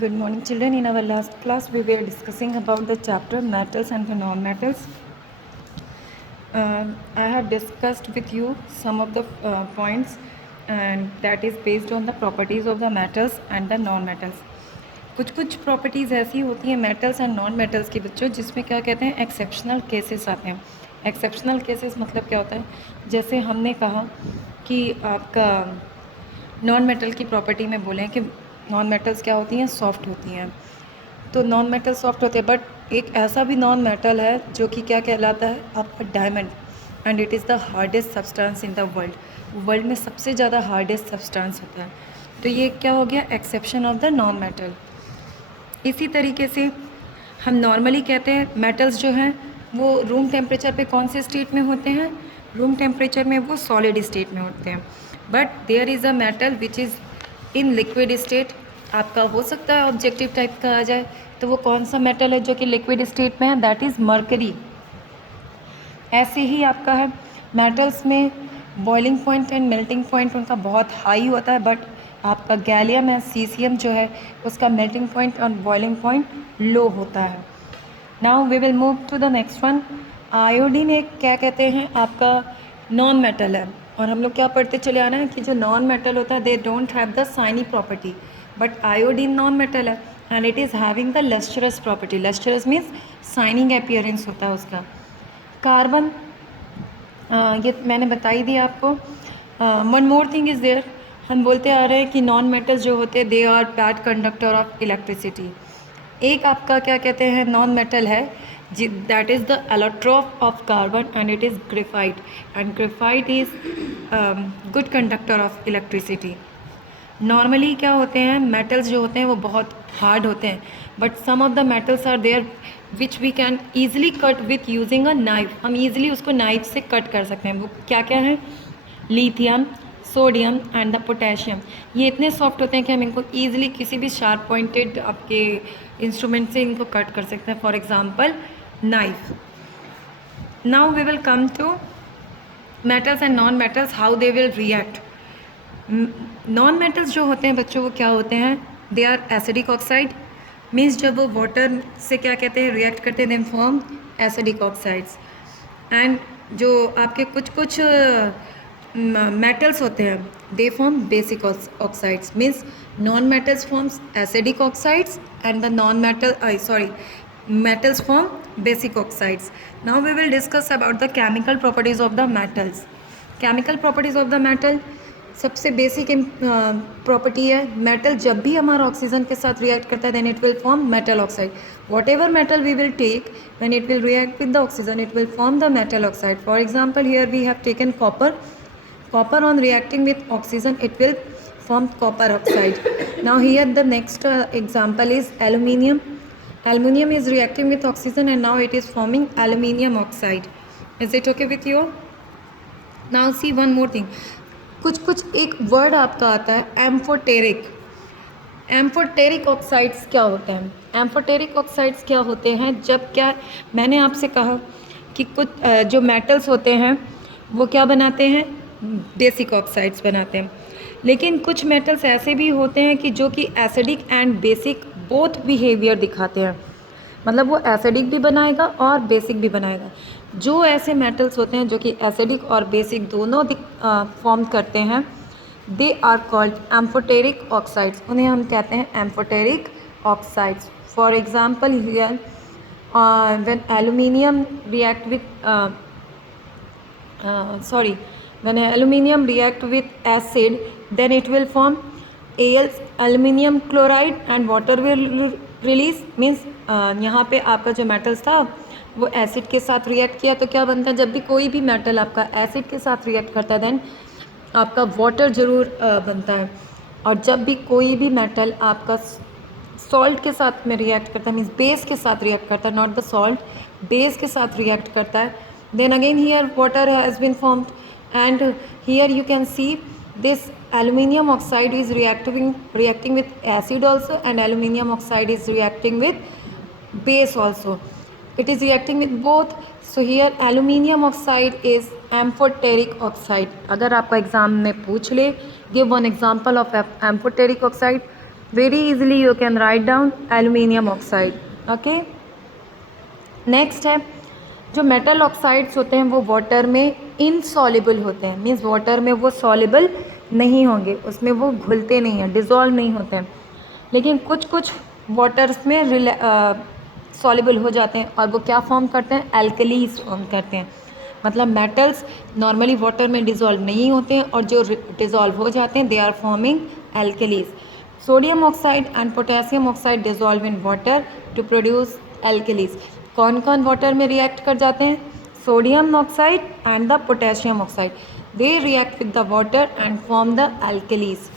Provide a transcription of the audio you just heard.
Good morning, children. In our last class, we were discussing about the chapter metals and the non-metals. I have discussed with you some of the points, and that is based on the properties of the metals and the non-metals. कुछ properties ऐसी होती हैं metals and non metals के बच्चों, जिसमें क्या कहते हैं एक्सेप्शनल केसेस आते हैं. एक्सेप्शनल केसेस मतलब क्या होता है, जैसे हमने कहा कि आपका नॉन मेटल की प्रॉपर्टी में बोलें कि नॉन मेटल्स क्या होती हैं, सॉफ्ट होती हैं. तो नॉन मेटल सॉफ्ट होते हैं, बट एक ऐसा भी नॉन मेटल है जो कि क्या कहलाता है आपका diamond, and it is the hardest substance in the world में सबसे ज़्यादा हार्डेस्ट सब्सटेंस होता है. तो ये क्या हो गया, exception of the non metal. इसी तरीके से हम नॉर्मली कहते हैं मेटल्स जो हैं वो रूम टेम्परेचर पे कौन से स्टेट में होते हैं, रूम टेम्परेचर में वो सॉलिड स्टेट में होते हैं. But there is a metal which is in liquid state. आपका हो सकता है ऑब्जेक्टिव टाइप का आ जाए, तो वो कौन सा मेटल है जो कि लिक्विड स्टेट में है, दैट इज़ मर्करी. ऐसे ही आपका है मेटल्स में boiling point and melting point उनका बहुत हाई होता है, बट आपका गैलियम है, सीसियम जो है उसका मेल्टिंग पॉइंट और बॉइलिंग पॉइंट लो होता है. Now we will move to the next one. Iodine एक क्या कहते हैं आपका नॉन मेटल है, और हम लोग क्या पढ़ते चले आ रहे हैं कि जो नॉन मेटल होता है they don't have the shiny property, but iodine non metal है and it is having the lustrous property. Lustrous means shining appearance होता है उसका. कार्बन ये मैंने बताई दी आपको. One more thing is there. हम बोलते आ रहे हैं कि नॉन मेटल्स जो होते हैं they are bad conductor of electricity. एक आपका क्या कहते हैं नॉन मेटल है जी, that is the allotrope of carbon and it is graphite, and graphite is good conductor of electricity. Normally क्या होते हैं मेटल्स जो होते हैं वो बहुत हार्ड होते हैं, but some of the metals are there which we can easily cut with using a knife. हम ईजिली उसको नाइफ से कट कर सकते हैं. वो क्या क्या है, lithium, sodium and the potassium. ये इतने सॉफ्ट होते हैं कि हम इनको ईजिली किसी भी शार्प पॉइंटेड आपके इंस्ट्रूमेंट से इनको कट कर सकते हैं, for example knife. Now we will come to metals and non metals, how they will react. Non metals जो होते हैं बच्चों वो क्या होते हैं, they are acidic oxide. Means जब वो वाटर से क्या कहते हैं रिएक्ट करते हैं then form acidic oxides. And जो आपके कुछ मेटल्स होते हैं they form basic oxides. Means non metals forms acidic oxides and the non metal metals form basic oxides. Now we will discuss about the chemical properties of the metals. Chemical properties of the metal, सबसे basic property है metal जब भी हमारा oxygen के साथ react करता है then it will form metal oxide. Whatever metal we will take when it will react with the oxygen it will form the metal oxide. For example here we have taken copper. Copper on reacting with oxygen it will form copper oxide. Now here the next example is aluminium. Aluminium is reacting with oxygen and now it is forming aluminium oxide. Is it okay with you? Now see one more thing. कुछ एक word आपका आता है amphoteric. Amphoteric oxides क्या होते हैं, amphoteric oxides क्या होते हैं, जब क्या मैंने आपसे कहा कि कुछ जो मेटल्स होते हैं वो क्या बनाते हैं, बेसिक ऑक्साइड्स बनाते हैं. लेकिन कुछ मेटल्स ऐसे भी होते हैं कि जो कि acidic and basic both behaviour दिखाते हैं. मतलब वो एसिडिक भी बनाएगा और बेसिक भी बनाएगा. जो ऐसे मेटल्स होते हैं जो कि एसिडिक और बेसिक दोनों फॉर्म करते हैं they are called amphoteric oxides. उन्हें हम कहते हैं amphoteric oxides. For example here when aluminium react with when aluminium react with acid then it will form Al aluminium chloride and water will release. means यहाँ पे आपका जो metals था वो एसिड के साथ रिएक्ट किया तो क्या बनता है, जब भी कोई भी मेटल आपका एसिड के साथ रिएक्ट करता है देन आपका वाटर ज़रूर बनता है. और जब भी कोई भी मेटल आपका सॉल्ट के साथ में रिएक्ट करता है मीन्स बेस के साथ रिएक्ट करता है, नॉट द सॉल्ट, बेस के साथ रिएक्ट करता है then again here water has been formed. And here you can see this aluminium oxide is reacting with acid also, and aluminium oxide is reacting with base also. It is reacting with both. So here aluminium oxide is amphoteric oxide. अगर आपका exam में पूछ ले give one example of amphoteric oxide. very easily you can write down aluminium oxide. Okay, next है जो metal oxides होते हैं वो वाटर में इनसॉल्युबल होते हैं, मीन्स वाटर में वो सॉल्युबल नहीं होंगे, उसमें वो घुलते नहीं हैं, डिज़ोल्व नहीं होते हैं, लेकिन कुछ कुछ वाटर्स में सॉल्युबल हो जाते हैं और वो क्या फॉर्म करते हैं, एल्कलीज फॉर्म करते हैं। मतलब मेटल्स नॉर्मली वाटर में डिज़ोल्व नहीं होते हैं और जो डिज़ोल्व हो जाते हैं they are forming alkalis. Sodium oxide and potassium oxide dissolve in water to produce alkalis. कौन कौन वाटर में रिएक्ट कर जाते हैं, sodium oxide and the potassium oxide, they react with the water and form the alkalis.